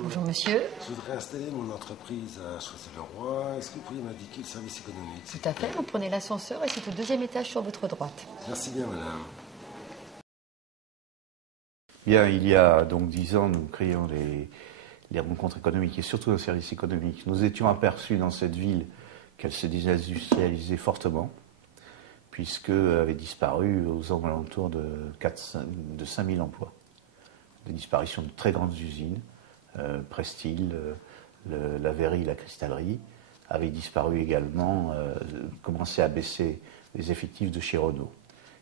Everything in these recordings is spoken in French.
Bonjour monsieur. Je voudrais installer mon entreprise à Choisy-le-Roi. Est-ce que vous pourriez m'indiquer le service économique? Tout à fait, vous prenez l'ascenseur et c'est au deuxième étage sur votre droite. Merci bien, madame. Bien, il y a donc 10 ans, nous créons les rencontres économiques et surtout un service économique. Nous étions aperçus dans cette ville qu'elle se désindustrialisait fortement, puisque avait disparu aux alentours de 5 000 emplois. Des disparitions de très grandes usines, Prestil, la verrerie, la cristallerie, avaient disparu également, commençaient à baisser les effectifs de chez Renault.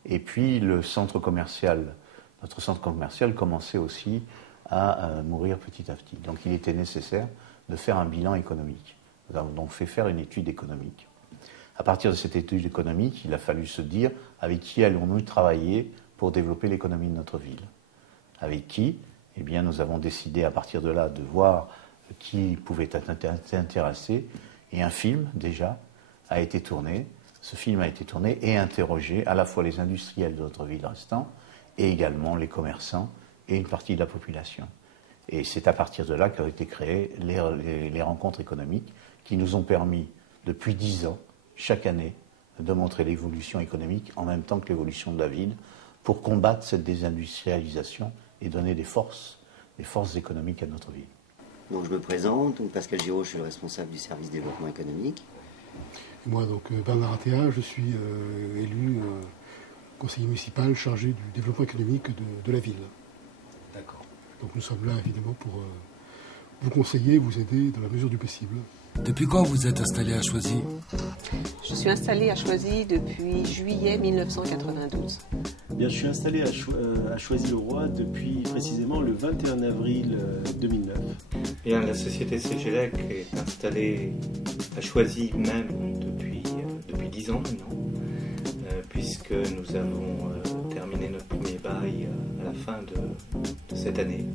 Et puis le centre commercial, notre centre commercial commençait aussi à mourir petit à petit. Donc il était nécessaire de faire un bilan économique. Nous avons donc fait faire une étude économique. À partir de cette étude économique, il a fallu se dire avec qui allons-nous travailler pour développer l'économie de notre ville. Avec qui? Eh bien, nous avons décidé à partir de là de voir qui pouvait être intéressé. Et un film, déjà, a été tourné. Ce film a été tourné et interrogé à la fois les industriels de notre ville restants et également les commerçants et une partie de la population. Et c'est à partir de là qu'ont été créées les rencontres économiques qui nous ont permis, depuis 10 ans, chaque année, de montrer l'évolution économique en même temps que l'évolution de la ville pour combattre cette désindustrialisation et donner des forces économiques à notre ville. Donc je me présente, donc Pascal Giraud, je suis le responsable du service développement économique. Et moi, donc Bernard Athéa, je suis élu conseiller municipal chargé du développement économique de la ville. D'accord. Donc nous sommes là évidemment pour vous conseiller, vous aider dans la mesure du possible. Depuis quand vous êtes installé à Choisy? Je suis installée à Choisy depuis juillet 1992. Bien, je suis installé à Choisy-le-Roi depuis précisément le 21 avril 2009. Bien, la société CGLEC est installée à Choisy même depuis 10 ans maintenant, puisque nous avons terminé notre premier bail à la fin de cette année.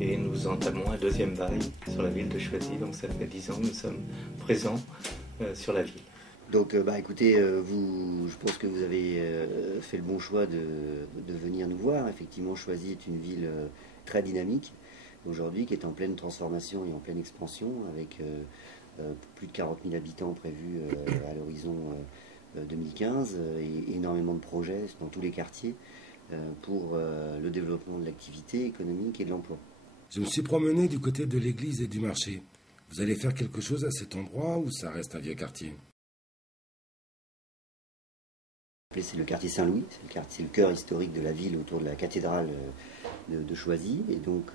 Et nous entamons un deuxième bail sur la ville de Choisy, donc ça fait 10 ans que nous sommes présents sur la ville. Donc écoutez, je pense que vous avez fait le bon choix de venir nous voir. Effectivement, Choisy est une ville très dynamique aujourd'hui, qui est en pleine transformation et en pleine expansion, avec plus de 40 000 habitants prévus à l'horizon 2015 et énormément de projets dans tous les quartiers pour le développement de l'activité économique et de l'emploi. Je me suis promené du côté de l'église et du marché. Vous allez faire quelque chose à cet endroit ou ça reste un vieux quartier? C'est le quartier Saint-Louis, c'est le cœur historique de la ville autour de la cathédrale de Choisy. Et donc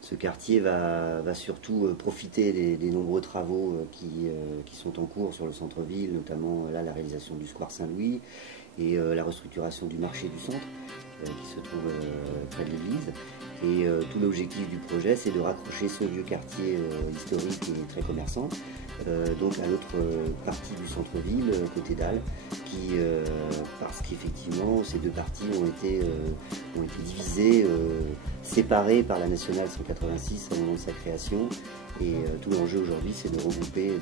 ce quartier va surtout profiter des nombreux travaux qui sont en cours sur le centre-ville, notamment là la réalisation du square Saint-Louis et la restructuration du marché du centre. qui se trouve près de l'église. Et tout l'objectif du projet, c'est de raccrocher ce vieux quartier historique et très commerçant, donc à l'autre partie du centre-ville, côté Dalles, parce qu'effectivement, ces deux parties ont été divisées, séparées par la nationale 186 au moment de sa création. Et tout l'enjeu aujourd'hui, c'est de regrouper,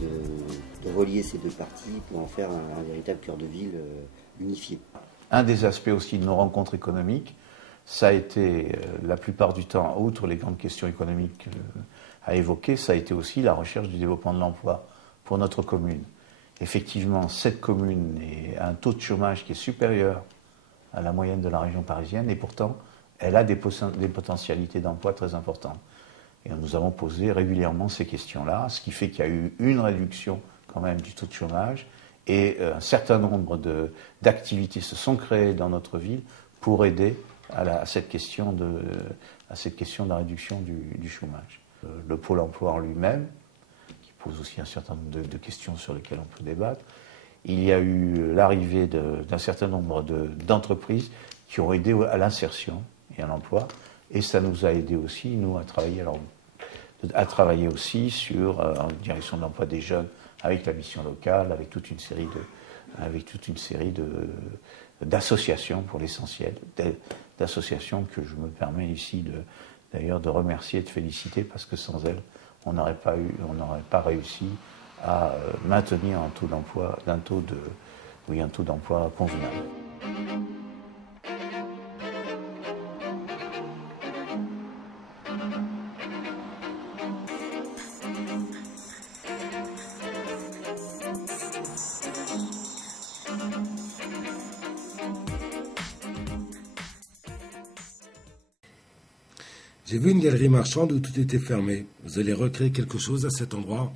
de relier ces deux parties pour en faire un véritable cœur de ville unifié. Un des aspects aussi de nos rencontres économiques, ça a été la plupart du temps, outre les grandes questions économiques à évoquer, ça a été aussi la recherche du développement de l'emploi pour notre commune. Effectivement, cette commune a un taux de chômage qui est supérieur à la moyenne de la région parisienne et pourtant, elle a des potentialités d'emploi très importantes. Et nous avons posé régulièrement ces questions-là, ce qui fait qu'il y a eu une réduction quand même du taux de chômage et un certain nombre d'activités se sont créées dans notre ville pour aider à cette question de la réduction du chômage. Le pôle emploi en lui-même, qui pose aussi un certain nombre de questions sur lesquelles on peut débattre. Il y a eu l'arrivée d'un certain nombre d'entreprises qui ont aidé à l'insertion et à l'emploi, et ça nous a aidé aussi, nous, à travailler aussi en direction de l'emploi des jeunes, avec la mission locale, avec toute une série d'associations pour l'essentiel, d'associations que je me permets ici d'ailleurs de remercier et de féliciter parce que sans elles, on n'aurait pas réussi à maintenir un taux d'emploi convenable. J'ai vu une galerie marchande où tout était fermé. Vous allez recréer quelque chose à cet endroit?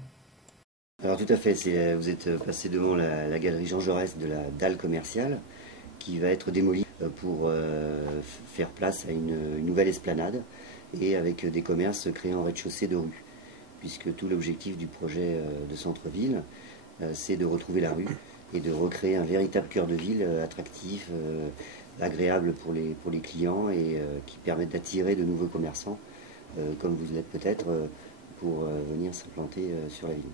Alors tout à fait, vous êtes passé devant la galerie Jean Jaurès de la dalle commerciale qui va être démolie pour faire place à une nouvelle esplanade et avec des commerces créés en rez-de-chaussée de rue. Puisque tout l'objectif du projet de centre-ville, c'est de retrouver la rue et de recréer un véritable cœur de ville attractif, agréable pour les clients et qui permet d'attirer de nouveaux commerçants, comme vous l'êtes peut-être, pour venir s'implanter sur la ville.